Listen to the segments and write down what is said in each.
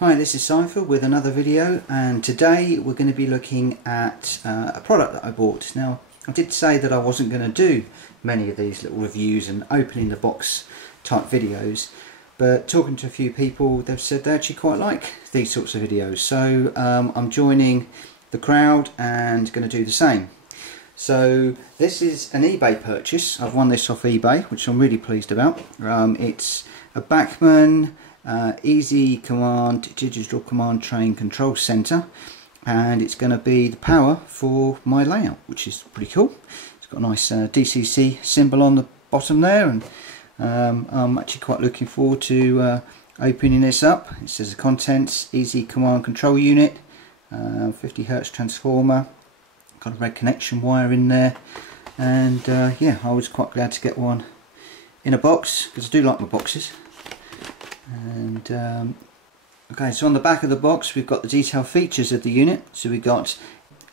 Hi, this is Seinfeld with another video, and today we're going to be looking at a product that I bought. Now, I did say that I wasn't going to do many of these little reviews and opening the box type videos, but talking to a few people, they've said they actually quite like these sorts of videos, so I'm joining the crowd and going to do the same. So this is an eBay purchase. I've won this off eBay, which I'm really pleased about. It's a Bachmann easy command digital command train control center, and it's going to be the power for my layout, which is pretty cool. It's got a nice DCC symbol on the bottom there, and I'm actually quite looking forward to opening this up. It says the contents: easy command control unit, 50 Hz transformer, got a red connection wire in there, and yeah, I was quite glad to get one in a box because I do like my boxes. And okay, so on the back of the box we've got the detailed features of the unit. So we've got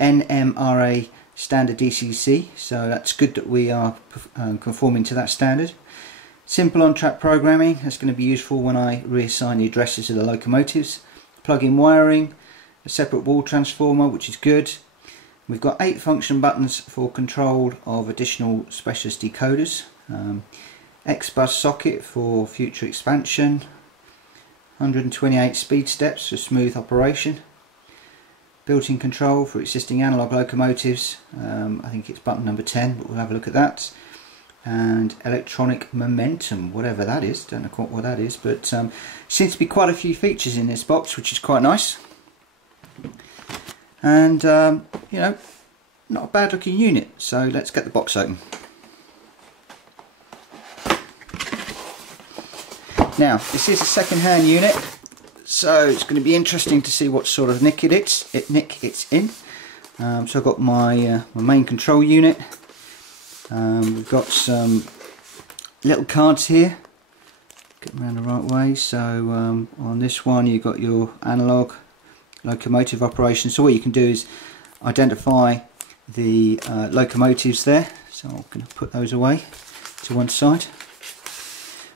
NMRA standard DCC, so that's good that we are conforming to that standard. Simple on-track programming, that's going to be useful when I reassign the addresses of the locomotives. Plug-in wiring, a separate wall transformer, which is good. We've got 8 function buttons for control of additional specialist decoders. X-bus socket for future expansion. 128 speed steps for smooth operation. Built-in control for existing analog locomotives. I think it's button number 10, but we'll have a look at that. And electronic momentum, whatever that is. Don't know quite what that is, but seems to be quite a few features in this box, which is quite nice. And you know, not a bad looking unit. So let's get the box open. Now, this is a second-hand unit, so it's going to be interesting to see what sort of nick it's in. So I've got my main control unit. We've got some little cards here. Get them around the right way. So on this one, you've got your analog locomotive operation. So what you can do is identify the locomotives there. So I'm going to put those away to one side.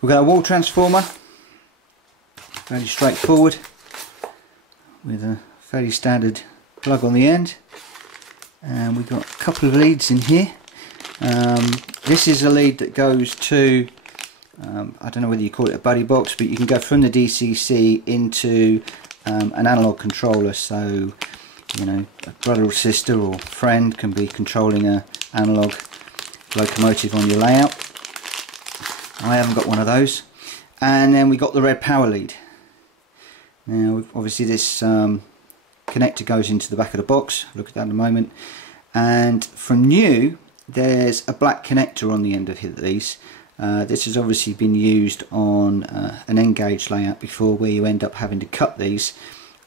We've got a wall transformer, fairly straightforward, with a fairly standard plug on the end, and we've got a couple of leads in here. This is a lead that goes to, I don't know whether you call it a buddy box, but you can go from the DCC into an analog controller, so you know, a brother or sister or friend can be controlling an analog locomotive on your layout. I haven't got one of those. And then we got the red power lead. Now obviously this connector goes into the back of the box. Look at that in a moment. And from new, there's a black connector on the end of these. This has obviously been used on an N-Gauge layout before, where you end up having to cut these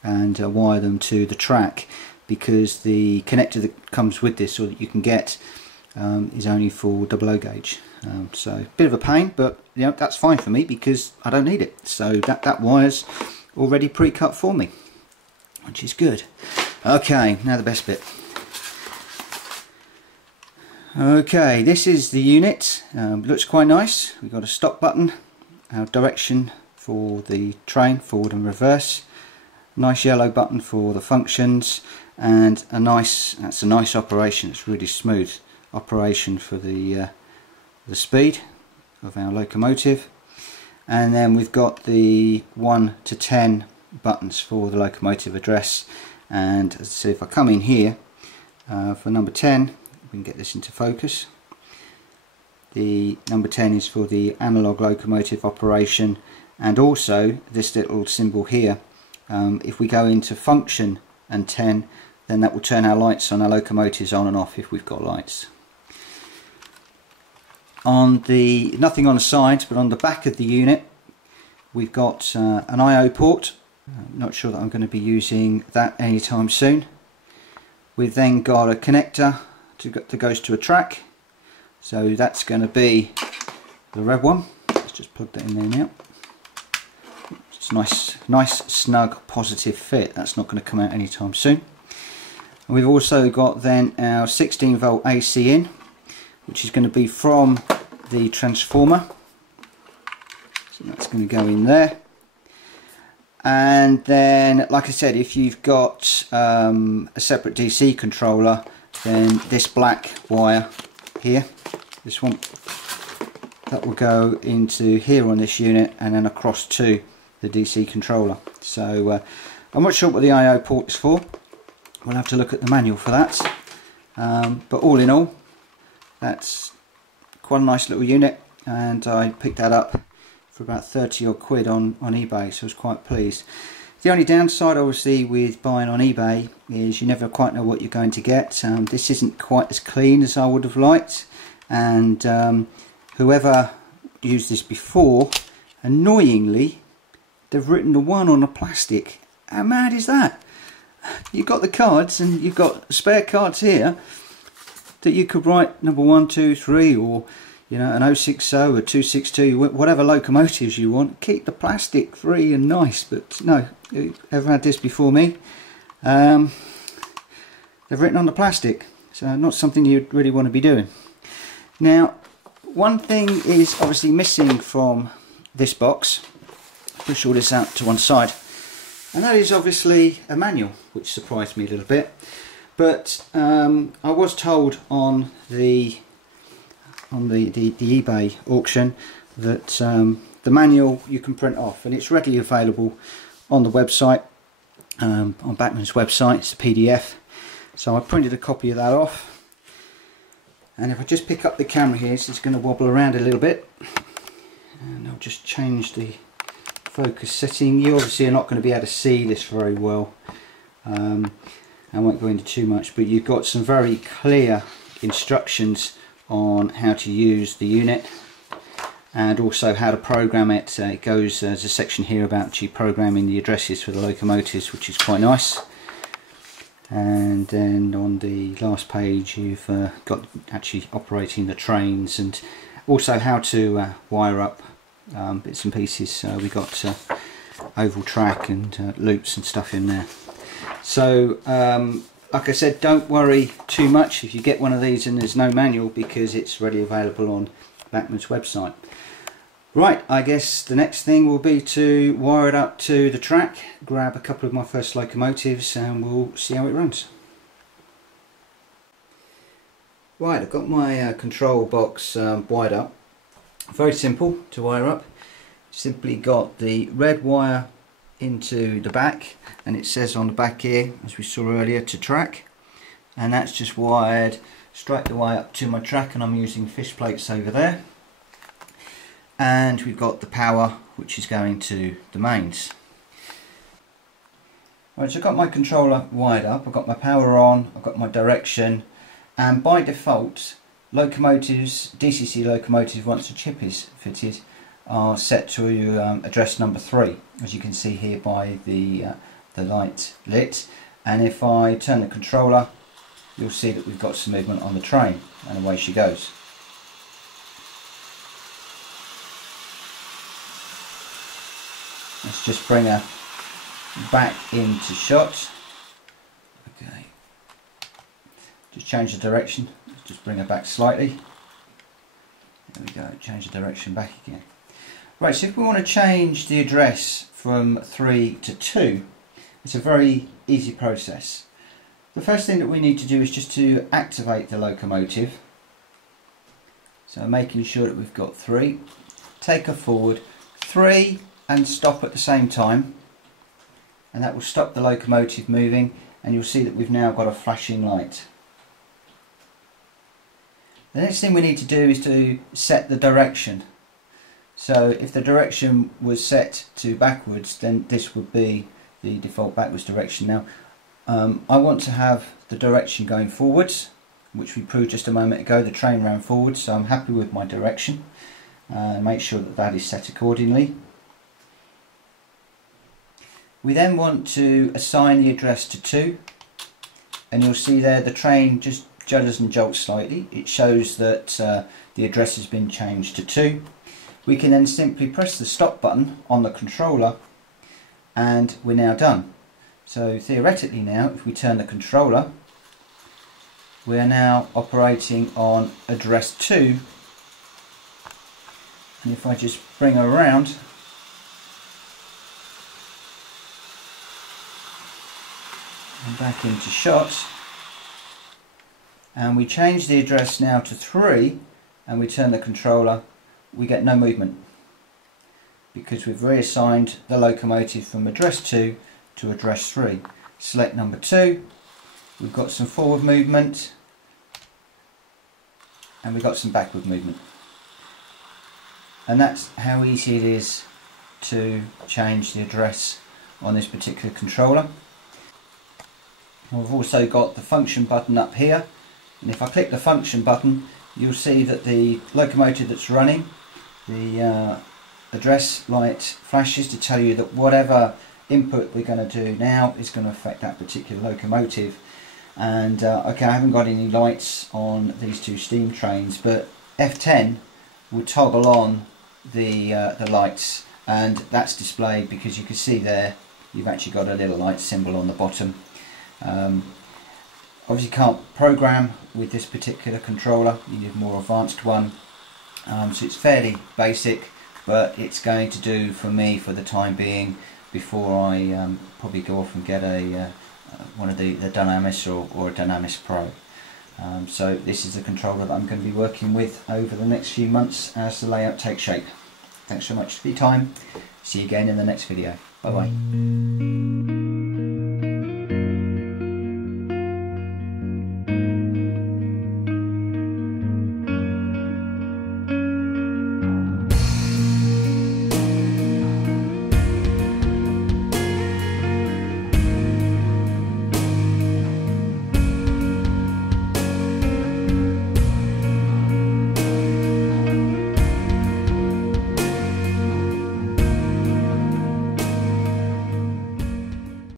and wire them to the track, because the connector that comes with this, or that you can get, is only for 00 gauge. So a bit of a pain, but you know, that's fine for me because I don't need it. So that wire's already pre-cut for me, which is good. Okay, now the best bit. Okay, this is the unit. Looks quite nice. We've got a stop button, our direction for the train, forward and reverse. Nice yellow button for the functions, and that's a nice operation. It's really smooth operation for the speed of our locomotive. And then we've got the 1 to 10 buttons for the locomotive address. And as I said, if I come in here for number 10, we can get this into focus. The number 10 is for the analog locomotive operation, and also this little symbol here. If we go into function and 10, then that will turn our lights on our locomotives on and off if we've got lights. On the, nothing on the sides, but on the back of the unit, we've got an I/O port. I'm not sure that I'm going to be using that anytime soon. We've then got a connector that goes to a track, so that's going to be the red one. Let's just plug that in there now. It's a nice snug positive fit. That's not going to come out anytime soon. And we've also got then our 16 volt AC in, which is going to be from the transformer. So that's going to go in there. And then, like I said, if you've got a separate DC controller, then this black wire here, this one, that will go into here on this unit and then across to the DC controller. So I'm not sure what the I/O port is for. We'll have to look at the manual for that. But all in all, that's quite a nice little unit, and I picked that up for about 30 odd quid on eBay, so I was quite pleased. The only downside obviously with buying on eBay is you never quite know what you're going to get. This isn't quite as clean as I would have liked, and whoever used this before, annoyingly, they've written the 1 on the plastic. How mad is that? You've got the cards and you've got spare cards here that you could write number 1, 2, 3, or you know, an 060, a 262, whatever locomotives you want. Keep the plastic free and nice. But no, whoever had this before me, they've written on the plastic, so not something you'd really want to be doing. Now, one thing is obviously missing from this box. Push all this out to one side, and that is obviously a manual, which surprised me a little bit. But I was told on the eBay auction that the manual you can print off, and it's readily available on the website, on Bachmann's website. It's a PDF, so I printed a copy of that off, and if I just pick up the camera here, so it's going to wobble around a little bit, and I'll just change the focus setting. You obviously are not going to be able to see this very well. I won't go into too much, but you've got some very clear instructions on how to use the unit and also how to program it. It goes, there's a section here about actually programming the addresses for the locomotives, which is quite nice. And then on the last page you've got actually operating the trains, and also how to wire up bits and pieces. So we got oval track and loops and stuff in there. So like I said, don't worry too much if you get one of these and there's no manual, because it's readily available on Bachmann's website. Right, I guess the next thing will be to wire it up to the track, grab a couple of my first locomotives, and we'll see how it runs. Right, I've got my control box wired up. Very simple to wire up. Simply got the red wire into the back, and it says on the back here, as we saw earlier, to track, and that's just wired straight the way up to my track, and I'm using fish plates over there. And we've got the power, which is going to the mains. Right, so I've got my controller wired up, I've got my power on, I've got my direction, and by default locomotives, DCC locomotives, once the chip is fitted, are set to address number 3, as you can see here by the light lit. And if I turn the controller, you'll see that we've got some movement on the train, and away she goes. Let's just bring her back into shot. Okay, just change the direction, just bring her back slightly. There we go, change the direction back again. Right, so if we want to change the address from 3 to 2, it's a very easy process. The first thing that we need to do is just to activate the locomotive. So making sure that we've got 3, take her forward, 3 and stop at the same time, and that will stop the locomotive moving, and you'll see that we've now got a flashing light. The next thing we need to do is to set the direction. So if the direction was set to backwards, then this would be the default backwards direction. Now I want to have the direction going forwards, which we proved just a moment ago. The train ran forwards, so I'm happy with my direction. Make sure that that is set accordingly. We then want to assign the address to 2, and you'll see there the train just judders and jolts slightly. It shows that the address has been changed to 2. We can then simply press the stop button on the controller, and we're now done. So theoretically now, if we turn the controller, we are now operating on address 2, and if I just bring her around, and back into shots, and we change the address now to 3 and we turn the controller, we get no movement because we've reassigned the locomotive from address 2 to address 3. Select number 2, we've got some forward movement and we've got some backward movement, and that's how easy it is to change the address on this particular controller. We've also got the function button up here, and if I click the function button you'll see that the locomotive that's running, the address light flashes to tell you that whatever input we're going to do now is going to affect that particular locomotive. And okay, I haven't got any lights on these 2 steam trains, but F10 will toggle on the lights, and that's displayed because you can see there you've actually got a little light symbol on the bottom. Obviously can't program with this particular controller, you need a more advanced one, so it's fairly basic, but it's going to do for me for the time being before I probably go off and get a one of the Dynamis or a Dynamis Pro. So this is the controller that I'm going to be working with over the next few months as the layout takes shape. Thanks so much for your time. See you again in the next video. Bye bye.